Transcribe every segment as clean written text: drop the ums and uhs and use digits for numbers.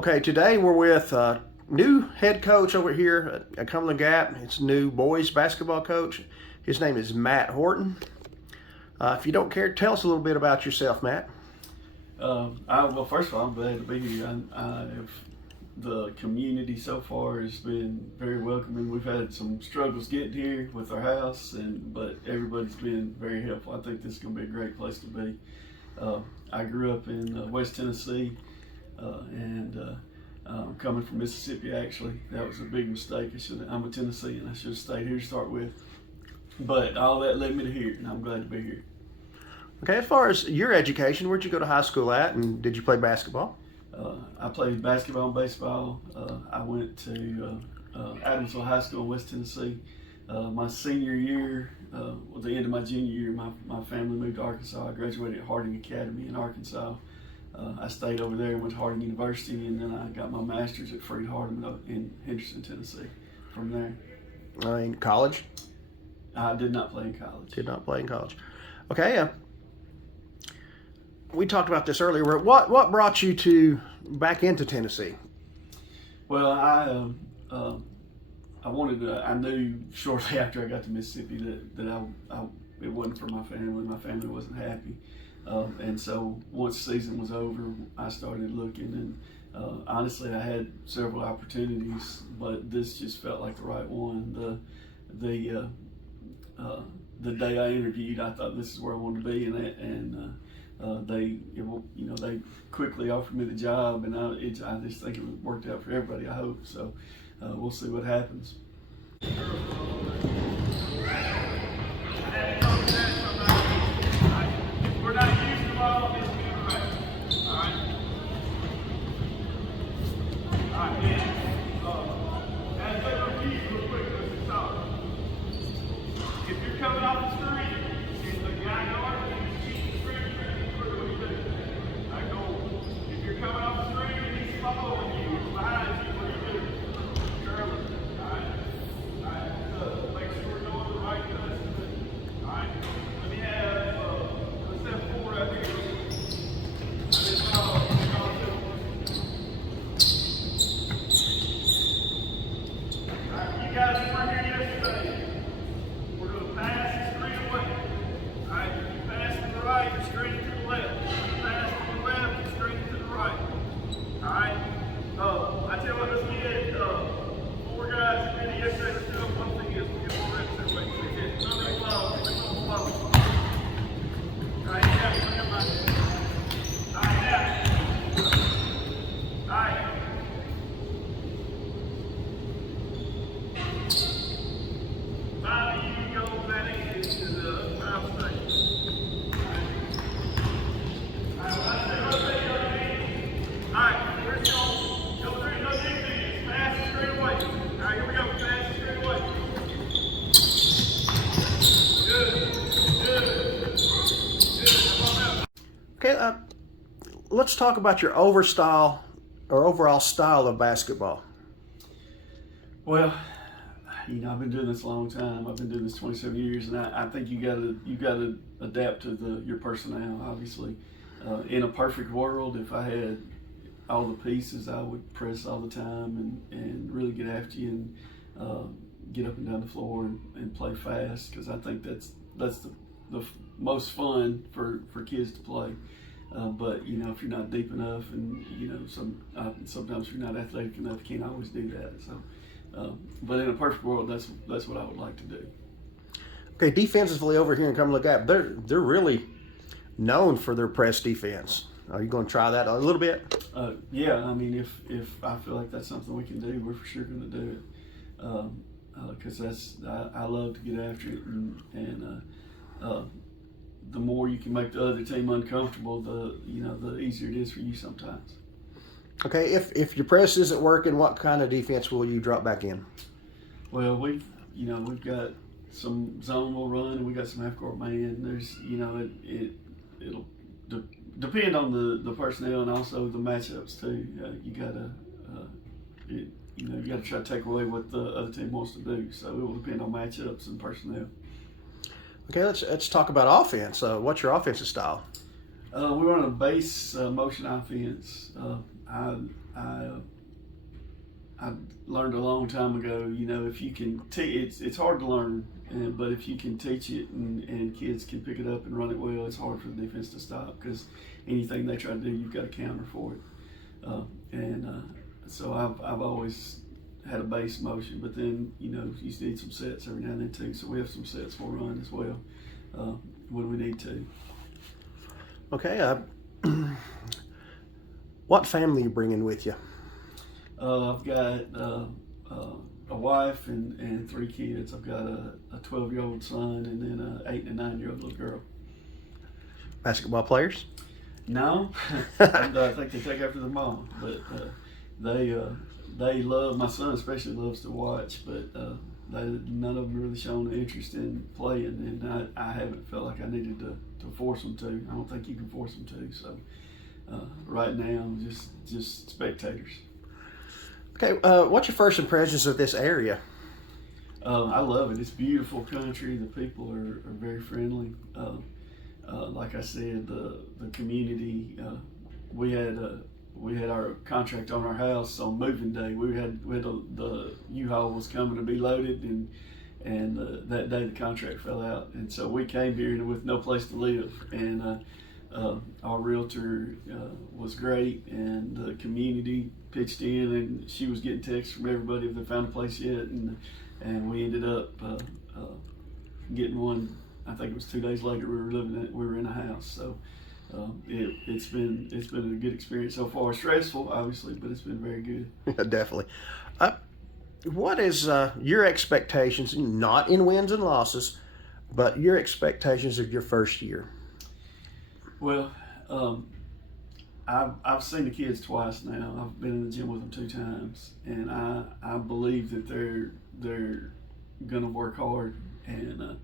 Okay, today we're with new head coach over here at Cumberland Gap. It's new boys basketball coach. His name is Matt Horton. If you don't care, tell us a little bit about yourself, Matt. Well, first of all, I'm glad to be here. The community so far has been very welcoming. We've had some struggles getting here with our house, but everybody's been very helpful. I think this is going to be a great place to be. I grew up in West Tennessee, and coming from Mississippi, actually. That was a big mistake. I'm a Tennessean. I should have stayed here to start with. But all that led me to here, and I'm glad to be here. Okay, as far as your education, where'd you go to high school at, and did you play basketball? I played basketball and baseball. I went to Adamsville High School in West Tennessee. My senior year, at the end of my junior year, my family moved to Arkansas. I graduated at Harding Academy in Arkansas. I stayed over there and went to Harding University, and then I got my master's at Freed Hardeman in Henderson, Tennessee from there. In college? I did not play in college. Did not play in college. Okay, we talked about this earlier. What brought you back into Tennessee? Well, I wanted to. I knew shortly after I got to Mississippi that it wasn't for my family. My family wasn't happy, and so once the season was over, I started looking. And honestly, I had several opportunities, but this just felt like the right one. The day I interviewed, I thought this is where I wanted to be, and they quickly offered me the job, and I just think it worked out for everybody. I hope so. We'll see what happens. We're not used to all of this being right. All right. All right, man. As they repeat real quick, this is solid. If you're coming off the screen, and the guy guard, you keep the screen, what do you do? I go. If you're coming off the screen and he's following you, behind you, what do you do? Curl it. All right. All right. So make sure we're going the right direction. All right. Let me have step forward out here. You guys weren't here yesterday. We're going to pass the screen away. All right, if you pass to the right, you're straight to the left. If you pass to the left, you're straight to the right. All right? I tell you what, let's get 4 guys that did it yesterday. Let's do one thing is we'll get more reps that way. Let's get another flow. Let's go flow. All right, yeah, come on. All right, now. All right. Bobby, you go back into the foul station. All right, when I say rotate your hand, all right, where's go through, no defense, pass it straight away. All right, here we go, pass it straight away. Good. Come on out. Okay, let's talk about your overstyle or overall style of basketball. Well, I've been doing this a long time. I've been doing this 27 years, and I think you gotta adapt to your personnel. Obviously, in a perfect world, if I had all the pieces, I would press all the time and really get after you and get up and down the floor and play fast, because I think that's the most fun for kids to play. But if you're not deep enough, and sometimes if you're not athletic enough, you can't always do that. So. But in a perfect world, that's what I would like to do. Okay, defensively over here in Cumberland Gap, they're really known for their press defense. Are you going to try that a little bit? Yeah, I mean, if I feel like that's something we can do, we're for sure going to do it. Because I love to get after it, and the more you can make the other team uncomfortable, the easier it is for you sometimes. Okay, if your press isn't working, what kind of defense will you drop back in? Well, we've got some zone we'll run, and we got some half court man. There's it'll depend on the personnel and also the matchups too. You gotta try to take away what the other team wants to do. So it will depend on matchups and personnel. Okay, let's talk about offense. What's your offensive style? We run a base motion offense. I learned a long time ago, you know, if you can it's hard to learn, but if you can teach it and kids can pick it up and run it well, it's hard for the defense to stop, because anything they try to do, you've got to counter for it. So I've always had a base motion, but then, you know, you need some sets every now and then too. So we have some sets we'll run as well when we need to. Okay. What family you bringing with you? I've got a wife and 3 kids. I've got a 12-year-old son and then an 8 and a 9-year-old little girl. Basketball players? No, I think they take after their mom, but they love, my son especially loves to watch, but none of them really shown an interest in playing, and I haven't felt like I needed to force them to. I don't think you can force them to. So right now, just spectators. Okay, what's your first impressions of this area? I love it. It's beautiful country. The people are very friendly. Like I said, the community. We had our contract on our house on moving day. We had the U-Haul was coming to be loaded, and that day the contract fell out, and so we came here with no place to live. And our realtor was great, and the community pitched in, and she was getting texts from everybody if they found a place yet, and we ended up getting one. I think it was 2 days later we were in a house. So it's been a good experience so far. Stressful, obviously, but it's been very good. Yeah, definitely. What is your expectations, not in wins and losses, but your expectations of your first year? Well, I've seen the kids twice now. I've been in the gym with them 2 times, and I believe that they're gonna work hard, and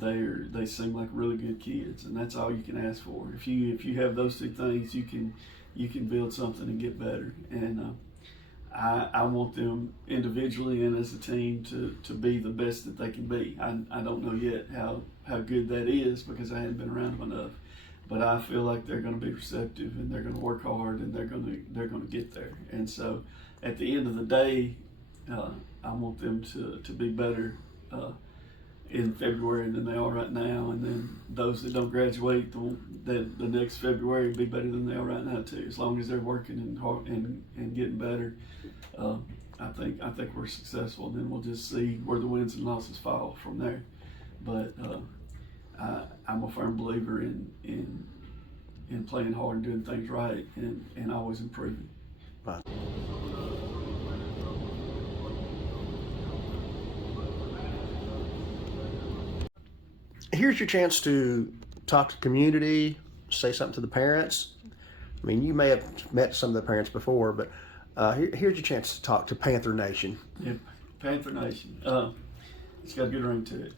they seem like really good kids, and that's all you can ask for. If you have those 2 things, you can build something and get better. And I want them individually and as a team to be the best that they can be. I don't know yet how good that is, because I haven't been around them enough. But I feel like they're going to be receptive, and they're going to work hard, and they're going to get there. And so, at the end of the day, I want them to be better in February than they are right now, and then those that don't graduate, the next February will be better than they are right now too. As long as they're working and hard and getting better, I think we're successful. And then we'll just see where the wins and losses fall from there. But I'm a firm believer in playing hard and doing things right, and always improving. Right. Here's your chance to talk to the community, say something to the parents. I mean, you may have met some of the parents before, but here's your chance to talk to Panther Nation. Yep, Panther Nation. It's got a good ring to it.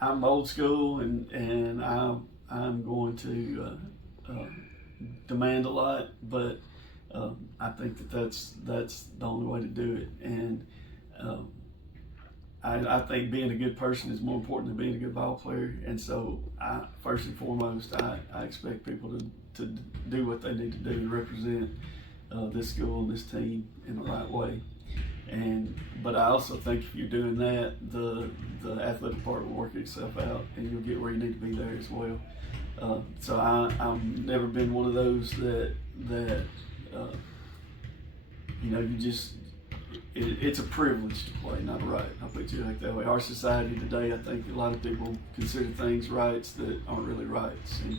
I'm old school, and I'm going to demand a lot, but I think that's the only way to do it. And I think being a good person is more important than being a good ball player. And so, first and foremost, I expect people to do what they need to do to represent this school and this team in the right way. But I also think if you're doing that, the athletic part will work itself out, and you'll get where you need to be there as well. So I've never been one of those that you know, you just. It's a privilege to play, not a right. I'll put it like that way. Our society today, I think a lot of people consider things rights that aren't really rights. And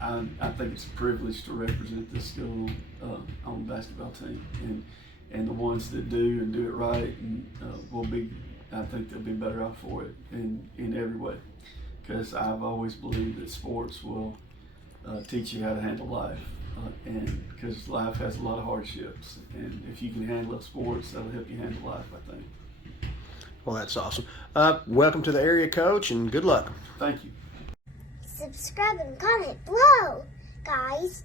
I think it's a privilege to represent this school on the basketball team. And the ones that do and do it right and I think they'll be better off for it in every way. Because I've always believed that sports will teach you how to handle life. And because life has a lot of hardships, and if you can handle sports, that'll help you handle life, I think. Well, that's awesome. Welcome to the area, Coach, and good luck. Thank you. Subscribe and comment below, guys.